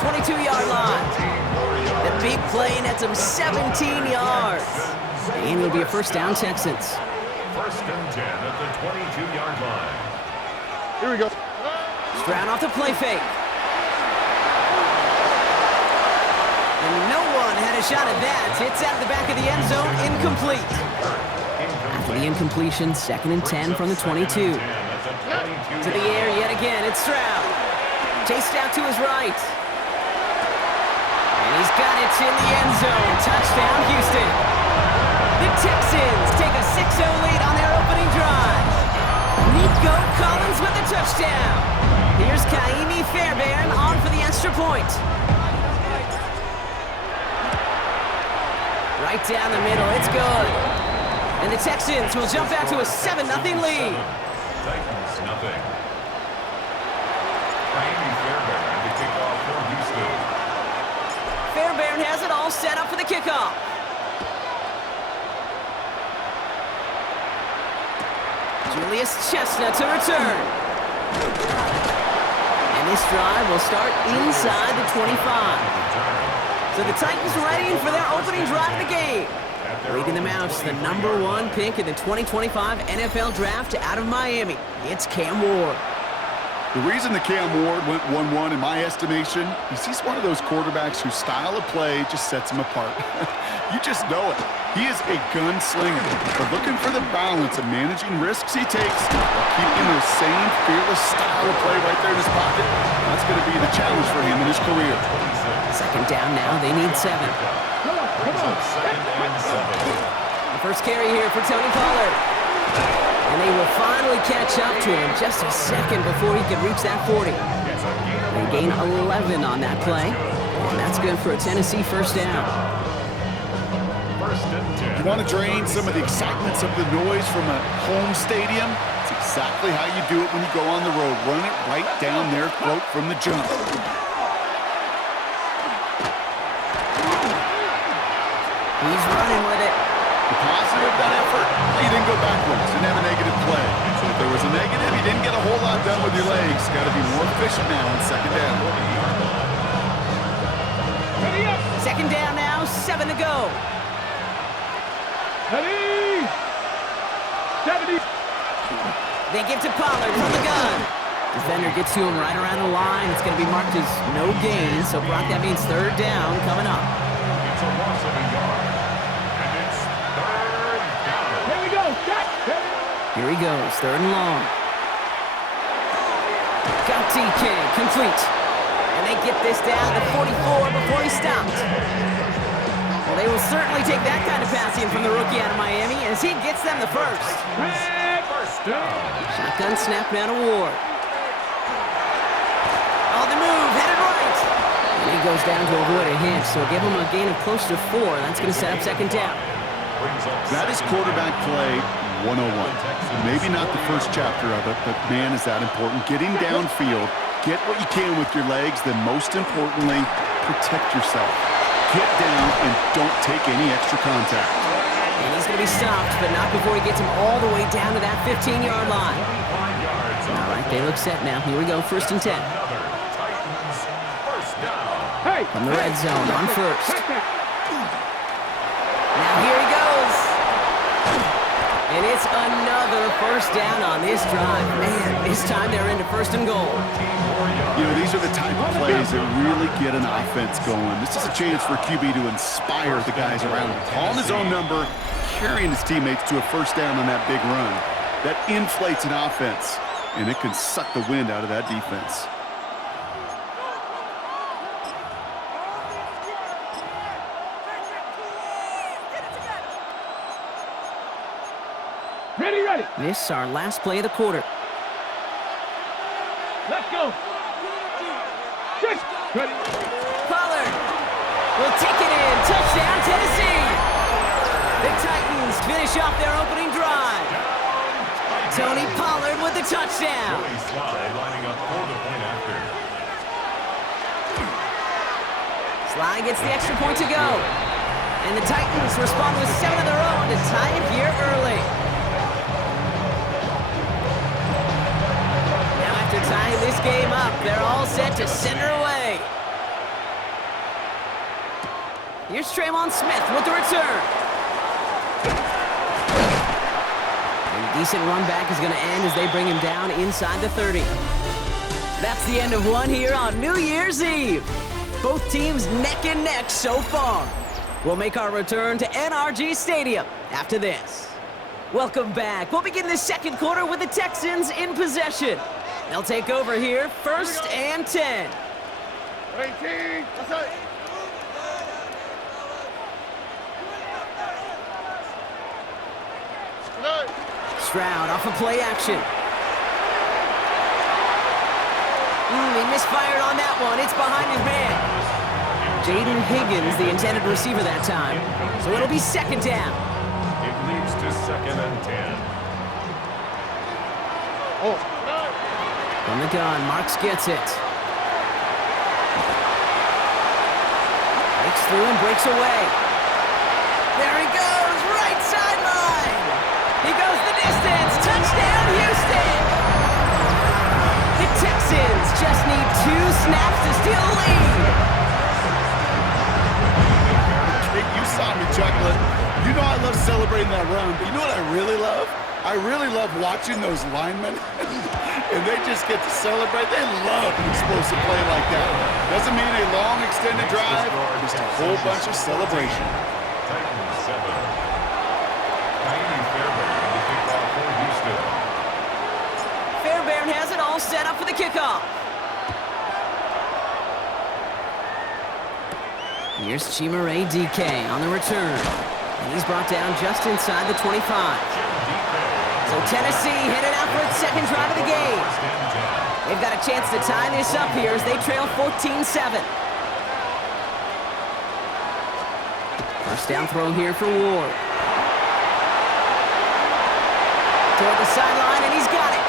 22-yard line. The big play nets him 17 yards. And it'll be a first down, Texans. First and 10 at the 22-yard line. Here we go. Stroud off the play fake. And no one had a shot at that. It's out of the back of the end zone, incomplete. After the incompletion, second and 10 from the 22. To the air yet again, it's Stroud. Chased out to his right. And he's got it in the end zone. Touchdown, Houston. The Texans take a 6-0 lead on their opening drive. Nico Collins with the touchdown. Here's Kaimi Fairbairn on for the extra point. Right down the middle, it's good. And the Texans will jump out to a 7-0 lead. Titans, nothing. Kaimi Fairbairn to kick off for Houston. Fairbairn has it all set up for the kickoff. Julius Chestnut to return. And this drive will start inside the 25. So the Titans ready for their opening drive of the game. Leading them out is the #1 pick in the 2025 NFL Draft out of Miami. It's Cam Ward. The reason the Cam Ward went 1-1 in my estimation is he's one of those quarterbacks whose style of play just sets him apart. You just know it. He is a gunslinger, but looking for the balance of managing risks he takes while keeping the same fearless style of play right there in his pocket. That's going to be the challenge for him in his career. Second down now, they need 7. The first carry here for Tony Pollard. And they will finally catch up to him just a second before he can reach that 40. They gain 11 on that play, and that's good for a Tennessee first down. You want to drain some of the excitement, some of the noise from a home stadium? It's exactly how you do it when you go on the road. Run it right down their throat from the jump. He's running with it. The positive of that effort, he didn't go backwards. Didn't have a negative play. So if there was a negative, he didn't get a whole lot done with your legs. Got to be more efficient now on second down. Second down now, 7 to go. 70. They give to Pollard from the gun. Defender gets to him right around the line. It's going to be marked as no gain. So, Brock, that means third down coming up. It's a loss of a yard. And it's third down. Here we go. Here he goes, third and long. Got DK, complete. And they get this down to 44 before he stopped. Well, they will certainly take that kind of passing from the rookie out of Miami as he gets them the first. First down. Shotgun snap now to Ward. On the move, headed right. And he goes down to avoid a hit, so give him a gain of close to 4. That's going to set up second down. That is quarterback play 101. Maybe not the first chapter of it, but man, is that important. Getting downfield, get what you can with your legs, then most importantly, protect yourself. Get down and don't take any extra contact. And he's going to be stopped, but not before he gets him all the way down to that 15-yard line. All right, they look set now. Here we go, first and 10. From the red zone on first. Now here he goes. And it's another first down on this drive. Man, this time they're into first and goal. You know, these are the type of plays that really get an offense going. This is a chance for QB to inspire the guys around him. Calling his own number, carrying his teammates to a first down on that big run. That inflates an offense, and it can suck the wind out of that defense. Ready. This is our last play of the quarter. Let's go. Ready. Pollard will take it in. Touchdown, Tennessee. The Titans finish off their opening drive. Tony Pollard with the touchdown. Lining up for the point after. Sly gets the extra point to go. And the Titans respond with 7 of their own to tie it here early. Now after tying this game up, they're all set to send her away. Here's Traymon Smith with the return. And a decent run back is going to end as they bring him down inside the 30. That's the end of one here on New Year's Eve. Both teams neck and neck so far. We'll make our return to NRG Stadium after this. Welcome back. We'll begin the second quarter with the Texans in possession. They'll take over here, 1st and 10. 18. That's it. Stroud off of play action. He misfired on that one. It's behind his man. Jaden Higgins, the intended receiver that time. So it'll be 2nd down. It leads to 2nd and 10. Oh. From the gun, Marks gets it. Breaks through and breaks away. There he goes, right sideline. He goes the distance. Touchdown, Houston. The Texans just need 2 snaps to steal the lead. Hey, you saw me chuckling. You know I love celebrating that run, but you know what I really love? I really love watching those linemen, and they just get to celebrate. They love an explosive play like that. Doesn't mean a long extended drive, just a whole bunch of celebration. Titans 7. Tiny Fairbairn on the kickoff for Houston. Fairbairn has it all set up for the kickoff. Here's Chimere DK on the return. And he's brought down just inside the 25. So Tennessee headed out for its 2nd drive of the game. They've got a chance to tie this up here as they trail 14-7. First down throw here for Ward. Toward the sideline, and he's got it.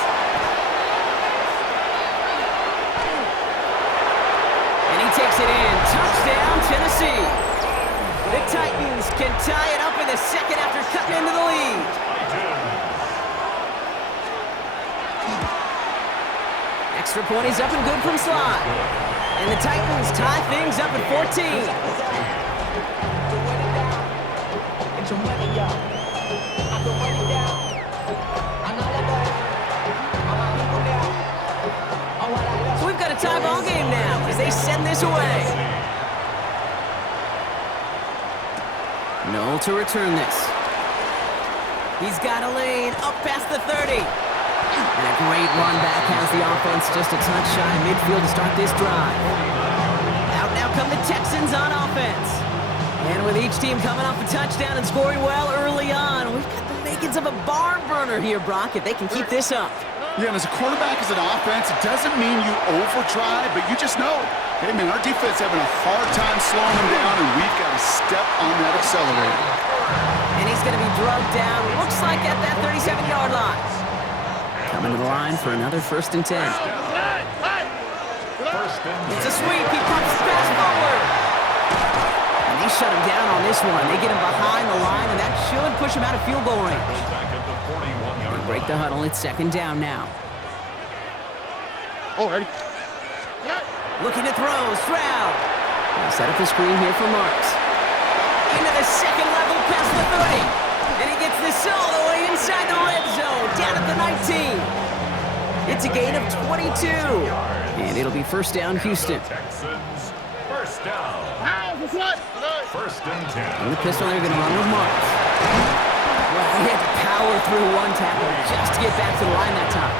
And he takes it in. Touchdown, Tennessee. The Titans can tie it up in the 2nd after cutting into the lead. Extra point is up and good from Slot. And the Titans tie things up at 14. So we've got a tie ball game now as they send this away. Noel to return this. He's got a lane up past the 30. And a great run back has the offense just a touch shy of midfield to start this drive. Out now come the Texans on offense. And with each team coming off a touchdown and scoring well early on, we've got the makings of a barn burner here, Brock, if they can keep this up. Yeah, and as a quarterback, as an offense, it doesn't mean you over-try, but you just know, hey, man, our defense having a hard time slowing them down, and we've got to step on that accelerator. And he's going to be drugged down, looks like at that 37-yard line. Coming to the line for another 1st and 10. It's a sweep. He pumps the pass forward. And they shut him down on this one. They get him behind the line, and that should push him out of field goal range. They break the huddle. It's 2nd down now. Oh, ready. Looking to throw. Stroud. He'll set up the screen here for Marks. Into the 2nd level past the 30. And he gets this all the way inside the red zone, down at the 19. It's a gain of 22. And it'll be 1st down, Houston. Texans, 1st down. 1st and 10. And the pistol, they're going to run with Marks. Well, he had to power through one tackle just to get back to the line that time.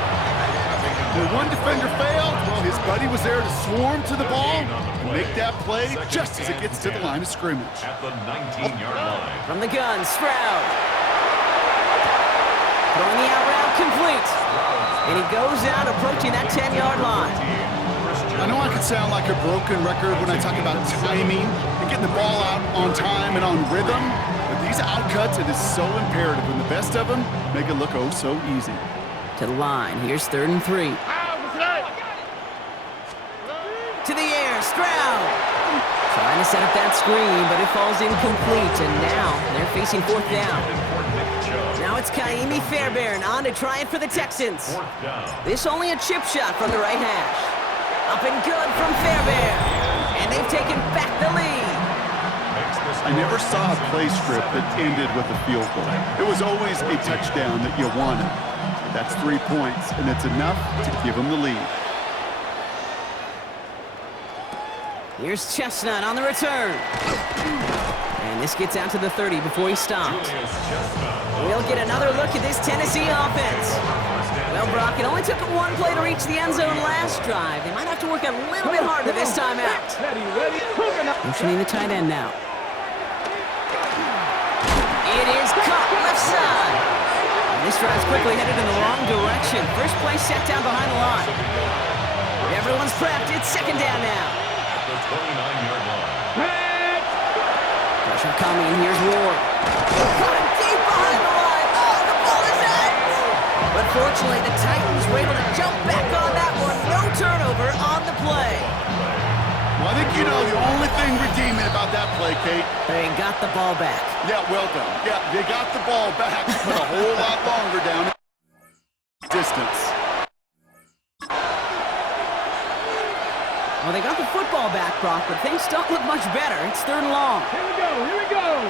When one defender failed, well, his buddy was there to swarm to the ball and make that play just as it gets to the line of scrimmage. At the 19-yard line. From the gun, Stroud. Throwing the out route complete. And he goes out approaching that 10-yard line. I know I could sound like a broken record when I talk about timing and getting the ball out on time and on rhythm, but these outcuts, it is so imperative, and the best of them make it look oh so easy. To the line, here's 3rd and 3. To the air, Stroud. Trying to set up that screen, but it falls incomplete, and now they're facing 4th down. Now it's Kaimi Fairbairn on to try it for the Texans. This only a chip shot from the right hash. Up and good from Fairbairn. And they've taken back the lead. Makes the I never saw a play script that ended with a field goal. It was always a touchdown that you wanted. That's 3 points, and it's enough to give them the lead. Here's Chestnut on the return. And this gets out to the 30 before he stops. We'll get another look at this Tennessee offense. Well, Brock, it only took one play to reach the end zone last drive. They might have to work a little bit harder this time out. Motioning the tight end now. It is caught left side. And this drive's quickly headed in the wrong direction. First play set down behind the line. Everyone's prepped. It's second down now. The 29-yard line. Pressure coming. Here's Ward. Caught him deep behind the line. Oh, the ball is out. But fortunately, the Titans were able to jump back on that one. No turnover on the play. Well, I think you know the only thing redeeming about that play, Kate. They got the ball back. Yeah, well done. Yeah, they got the ball back, but a whole lot longer down in distance. Well, they got the football back, Brock, but things don't look much better. It's third and long. Here we go.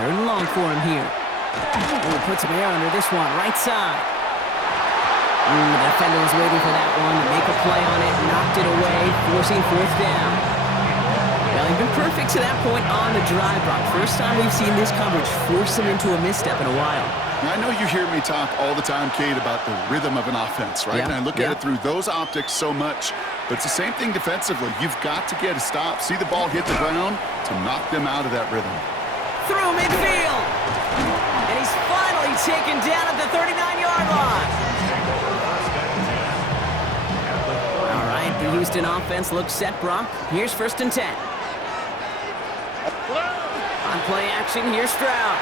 Third and long for him here. Oh, put some air under this one, right side. The defender was waiting for that one to make a play on it, knocked it away, forcing fourth down. Well, he's been perfect to that point on the drive, Brock. First time we've seen this coverage force him into a misstep in a while. I know you hear me talk all the time, Kate, about the rhythm of an offense, right? Yeah, And I look at it through those optics so much. But it's the same thing defensively. You've got to get a stop, see the ball hit the ground to knock them out of that rhythm. Through midfield. And he's finally taken down at the 39-yard line. All right, the Houston offense looks set, Brock. Here's first and 10. On play action, here's Stroud.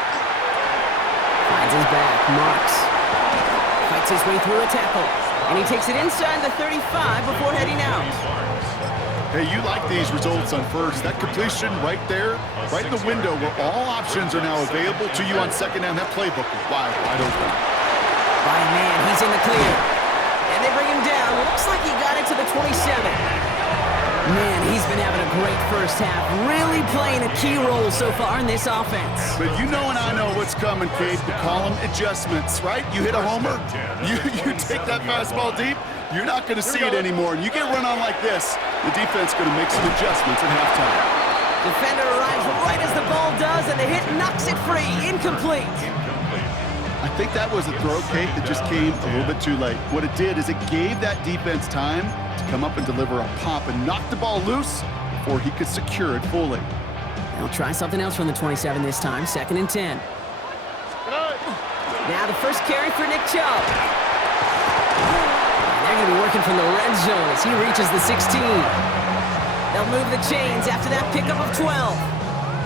Finds his back, marks. Fights his way through a tackle. And he takes it inside the 35 before heading out. Hey, you like these results on first. That completion right there, right in the window where all options are now available to you on second down. That playbook is wide open. By man, he's in the clear. And they bring him down. Looks like he got it to the 27. Man, he's been having a great first half. Really playing a key role so far in this offense. But you know and I know what's coming, Kate. We call them adjustments, right? You hit a homer, you take that fastball deep, you're not going to see it anymore. And you get run on like this, the defense going to make some adjustments at halftime. Defender arrives right as the ball does, and the hit knocks it free. Incomplete. I think that was a throw, Kate, that just came a little bit too late. What it did is it gave that defense time to come up and deliver a pop and knock the ball loose before he could secure it fully. They'll try something else from the 27 this time. Second and 10. Now the first carry for Nick Chubb. They're going to be working from the red zone as he reaches the 16. They'll move the chains after that pickup of 12.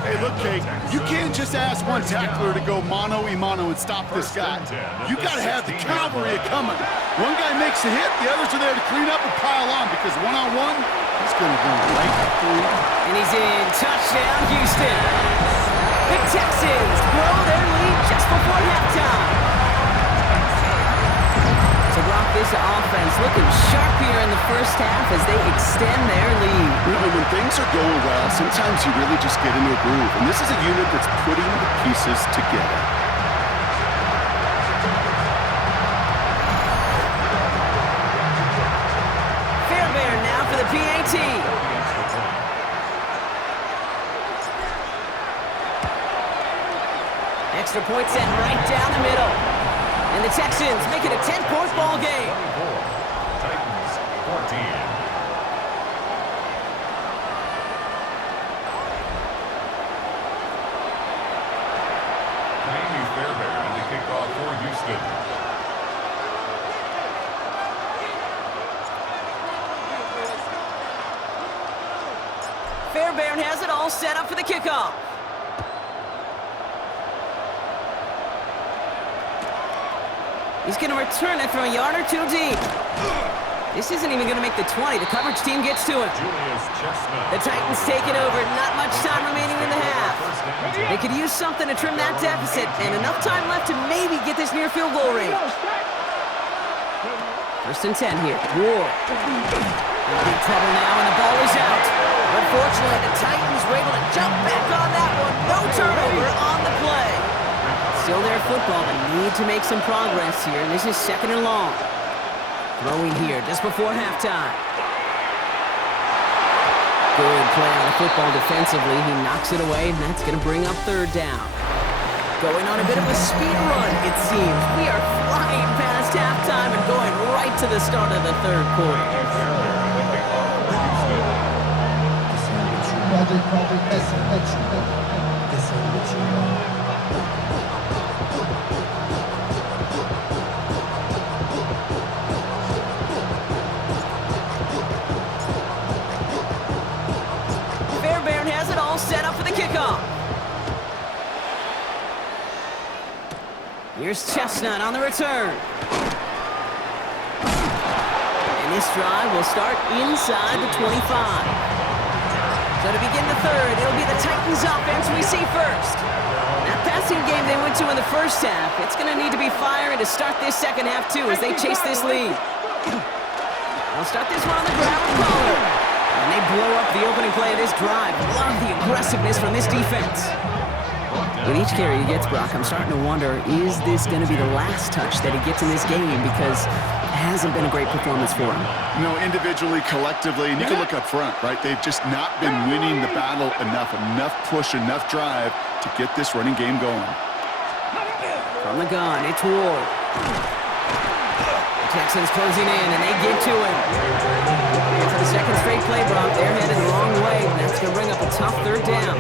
Hey, look, Kate, you can't just ask one tackler to go mano-a-mano and stop this guy. You got to have the cavalry coming. One guy makes a hit, the others are there to clean up and pile on because one-on-one, he's going to run right through. And he's in. Touchdown, Houston. The Texans grow their lead just before halftime. So, Brock, this offense looking sharp here in the first half as they extend their lead. Really, when things are going well, sometimes you really just get into a groove. And this is a unit that's putting the pieces together. Fairbairn now for the PAT. Extra point set right down the middle. And the Texans make it a 10-point ball game. 24. Titans 14. Miami Fairbairn to kick off for Houston. Fairbairn has it all set up for the kickoff. He's going to return it from a yard or two deep. This isn't even going to make the 20. The coverage team gets to him. The Titans take it over. Not much time remaining in the half. They could use something to trim that deficit, and enough time left to maybe get this near field goal range. First and 10 here. Ward. In big trouble now, and the ball is out. Unfortunately, the Titans were able to jump back on that one. No turnover on the play. Still their football, but need to make some progress here, and this is 2nd and long. Throwing here just before halftime. Good play on the football defensively. He knocks it away, and that's going to bring up 3rd down. Going on a bit of a speed run, it seems. We are flying past halftime and going right to the start of the 3rd quarter. Fairbairn has it all set up for the kickoff. Here's Chestnut on the return. And this drive will start inside the 25. So to begin the 3rd, it'll be the Titans offense we see first. That passing game they went to in the first half, it's going to need to be firing to start this 2nd half too as they chase this lead. They'll start this one on the ground with Pollard. And they blow up the opening play of this drive. Love the aggressiveness from this defense. With each carry he gets, Brock, I'm starting to wonder, is this going to be the last touch that he gets in this game? Because it hasn't been a great performance for him. You know, individually, collectively, and you can look up front, right? They've just not been winning the battle enough push, enough drive to get this running game going. From the gun, it's Ward. The Texans closing in, and they get to him. And for the 2nd straight play, Brock, they're headed the wrong way. That's going to bring up a tough 3rd down.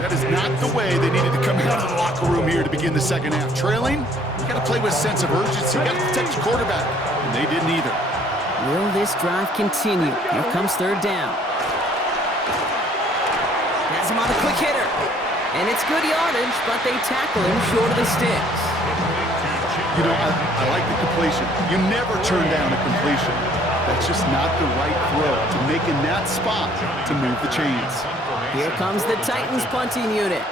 That is not the way they needed to come out of the locker room here to begin the 2nd half. Trailing, you got to play with a sense of urgency. You got to protect your quarterback, and they didn't either. Will this drive continue? Here comes 3rd down. Has him on a quick hitter. And it's good yardage, but they tackle him short of the sticks. You know, I like the completion. You never turn down a completion. That's just not the right throw to make in that spot to move the chains. Here comes the Titans punting unit.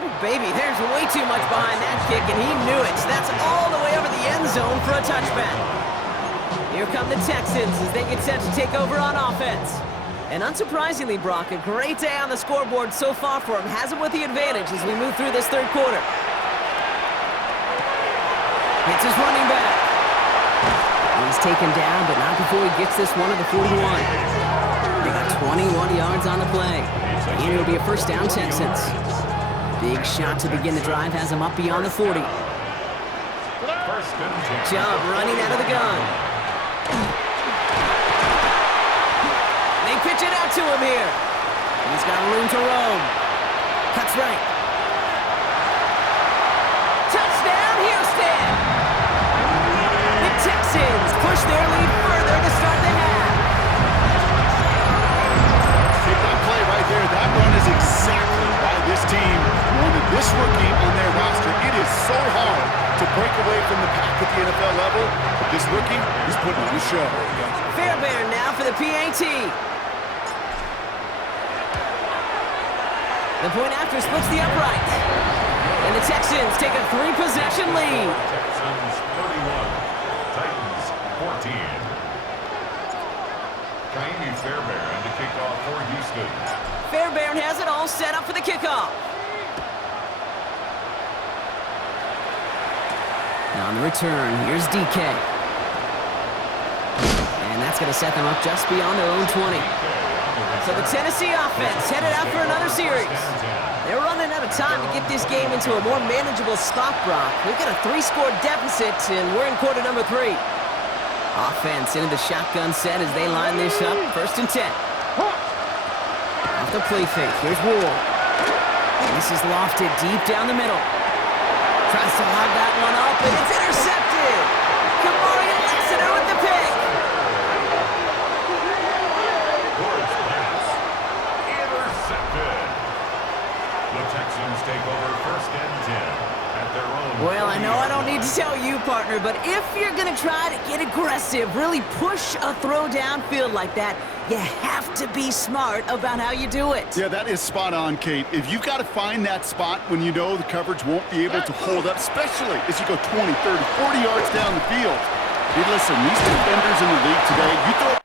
Oh, baby, there's way too much behind that kick, and he knew it. That's all the way over the end zone for a touchback. Here come the Texans as they get set to take over on offense. And unsurprisingly, Brock, a great day on the scoreboard so far for him. Has him with the advantage as we move through this 3rd quarter. It's his running back. He's taken down, but not before he gets this one at the 41. They got 21 yards on the play. And it'll be a 1st down, Texans. Big shot to begin the drive has him up beyond the 40. Chubb running out of the gun. They pitch it out to him here. He's got room to roam. Cuts right. Touchdown, Houston! The Texans push their lead further to start the half. Take that play right there. That run is exactly why this team wanted this rookie on their roster. It is so hard to break away from the pack at the NFL level, but this rookie is putting on a show. Fairbairn now for the PAT. The point after splits the upright. And the Texans take a 3-possession lead. Texans 31, Titans 14. Jaime Fairbairn to kick off for Houston. Fairbairn has it all set up for the kickoff. Now on the return, here's DK. And that's going to set them up just beyond their own 20. So the Tennessee offense headed out for another series. They're running out of time to get this game into a more manageable spot, Brock. We've got a 3-score deficit, and we're in quarter number 3. Offense into the shotgun set as they line this up. 1st and 10. Off the play fake. Here's Ward. And this is lofted deep down the middle. Tries to lob that one up, and it's intercepted. Kamari Lassiter with the pick. The Texans take over 1st and 10 at their own. Well, I know I don't need need to tell you, partner, but if you're going to try to get aggressive, really push a throw downfield like that, you have to be smart about how you do it. Yeah, that is spot on, Kate. If you've got to find that spot when you know the coverage won't be able to hold up, especially as you go 20, 30, 40 yards down the field. Hey, listen, these defenders in the league today, you throw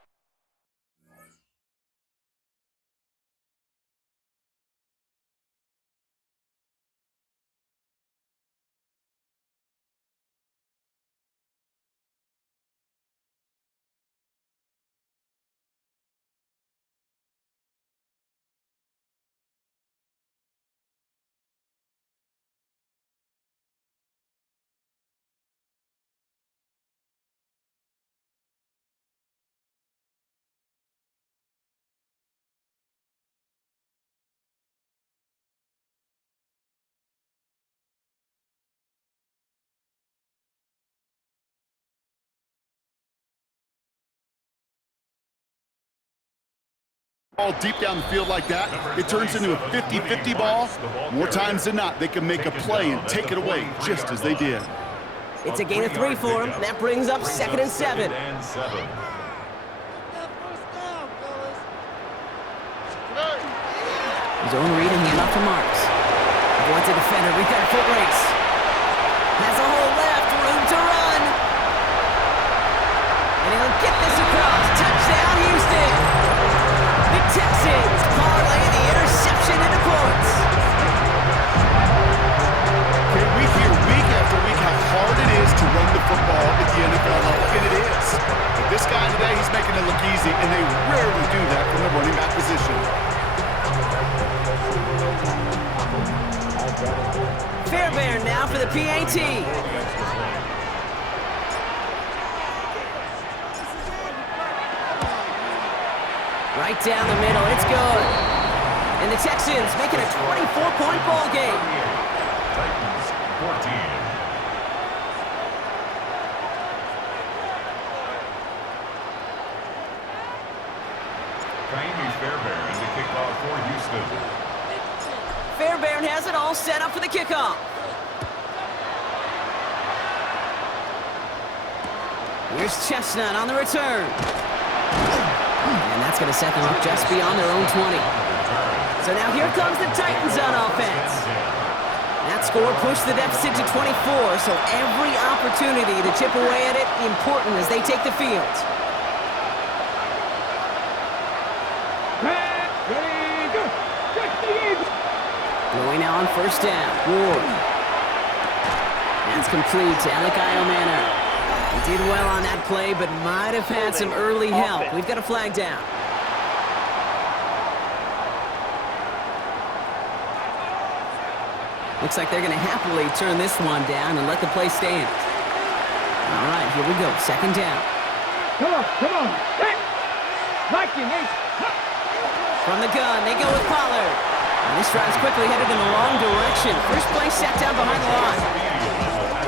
ball deep down the field like that, it turns into a 50-50 ball. More times than not, they can make a play and take it away, just as they did. It's a gain of 3 for him. That brings up 2nd and 7. Zone read and handoff to Marks. Avoids a defender. We've got a foot race. Has a hole left. Room to run. And he'll get this across. Touchdown, Houston. The Texans parlay the interception into points. Okay, we hear week after week how hard it is to run the football at the NFL level, and it is. But this guy today, he's making it look easy, and they rarely do that from the running back position. Fairbairn now for the PAT. Right down the middle, it's good. And the Texans making a 24-point ball game. Titans 14. Fairbairn to kick off for Houston. Fairbairn has it all set up for the kickoff. Here's Chestnut on the return. And that's going to set them up just beyond their own 20. So now here comes the Titans on offense. That score pushed the deficit to 24, so every opportunity to chip away at it important as they take the field. Going now on 1st down. Ward. That's complete to Alec Iomana. He did well on that play, but might have had some early help. We've got a flag down. Looks like they're going to happily turn this one down and let the play stand. All right, here we go. 2nd down. Come on. Hey! Mikey, hey! From the gun, they go with Pollard. And this drive's quickly headed in the wrong direction. First play set down behind the line.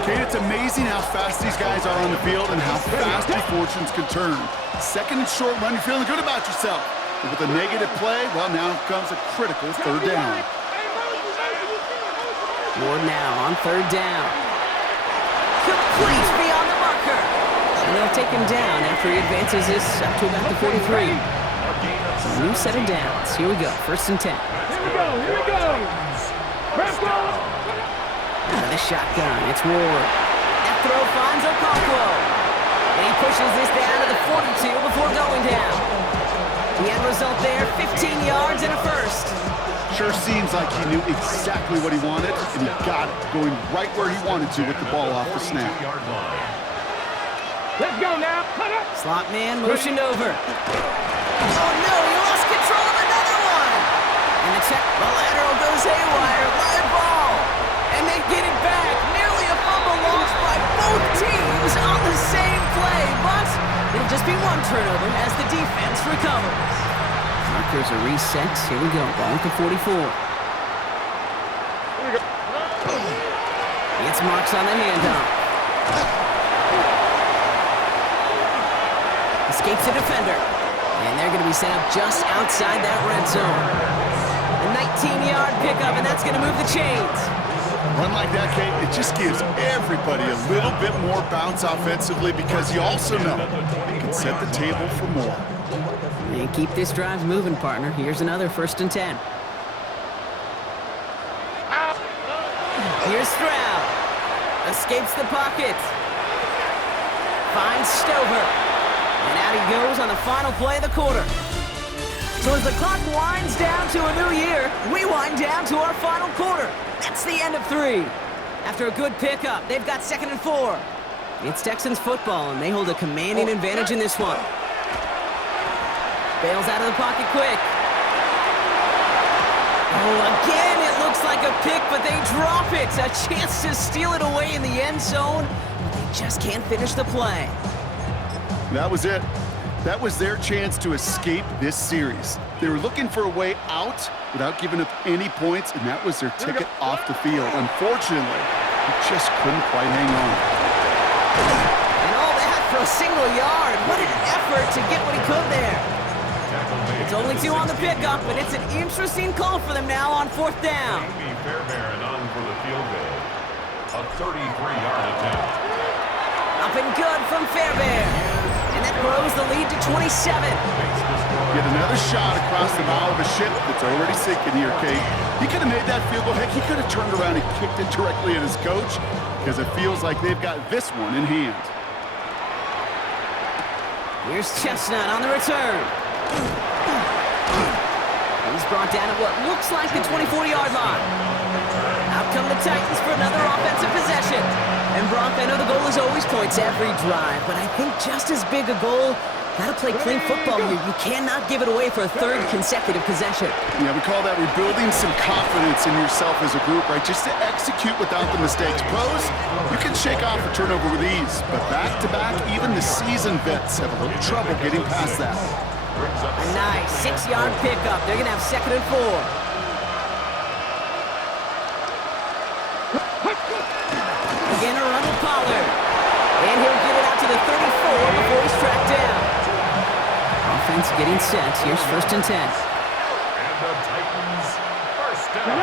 Kate, it's amazing how fast these guys are on the field and how fast your fortunes can turn. 2nd and short run, you're feeling good about yourself. But with a negative play, well, now comes a critical 3rd down. Ward now on 3rd down. Complete beyond the marker. And they'll take him down after he advances this up to about the 43. So a new set of downs. Here we go. 1st and 10. Here we go. Out of the shotgun, it's Ward. That throw finds Okonkwo. And he pushes this down to the 42 before going down. The end result there, 15 yards and a first. Sure seems like he knew exactly what he wanted, and he got it, going right where he wanted to with the ball off the snap. Let's go now. Slot man motioned over. Oh no, he lost control of another one. And the lateral goes haywire. Live ball. And they get it back. Nearly a fumble lost by both teams on the same play. But it'll just be one turnover as the defense recovers. Markers are reset. Here we go. Ball at the 44. It's Marks on the handoff. Escapes the defender. And they're going to be set up just outside that red zone. A 19-yard pickup, and that's going to move the chains. A run like that, Kate, it just gives everybody a little bit more bounce offensively because you also know you can set the table for more. And keep this drive moving, partner. Here's another 1st and 10. Here's Stroud. Escapes the pocket. Finds Stover. And out he goes on the final play of the quarter. So as the clock winds down to a new year, we wind down to our final quarter. That's the end of 3. After a good pickup, they've got 2nd and 4. It's Texans football, and they hold a commanding advantage in this one. Bails out of the pocket quick. Oh, again, it looks like a pick, but they drop it. A chance to steal it away in the end zone. They just can't finish the play. That was it. That was their chance to escape this series. They were looking for a way out without giving up any points, and that was their ticket off the field. Unfortunately, they just couldn't quite hang on. And all that for a single yard. What an effort to get what he could there. It's only 2 on the pickup, but it's an interesting call for them now on 4th down. Amy Fairbairn on for the field goal. A 33-yard attempt. Up and good from Fairbairn. And that grows the lead to 27. Get another shot across the bow of a ship that's already sinking here, Kate. He could have made that field goal. Heck, he could have turned around and kicked it directly at his coach because it feels like they've got this one in hand. Here's Chestnut on the return. He's brought down at what looks like the 24-yard line. Out come the Titans for another offensive possession. And Brock, I know the goal is always points every drive, but I think just as big a goal, gotta play clean football here. You cannot give it away for a 3rd consecutive possession. Yeah, we call that rebuilding some confidence in yourself as a group, right? Just to execute without the mistakes. Pros, you can shake off a turnover with ease, but back-to-back, even the seasoned vets have a little trouble getting past that. A nice 6-yard pickup. They're gonna have 2nd and 4. Again, a run with Pollard. And he'll get it out to the 34 before he's tracked down. Offense getting set. Here's 1st and 10. And the Titans, 1st down.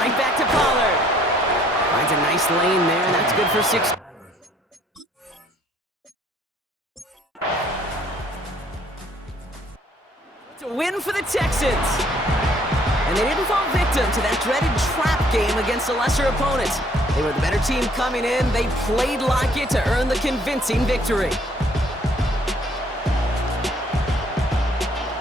Right back to Pollard. Finds a nice lane there, and that's good for 6. It's a win for the Texans. And they didn't fall victim to that dreaded trap game against a lesser opponent. They were the better team coming in. They played like it to earn the convincing victory.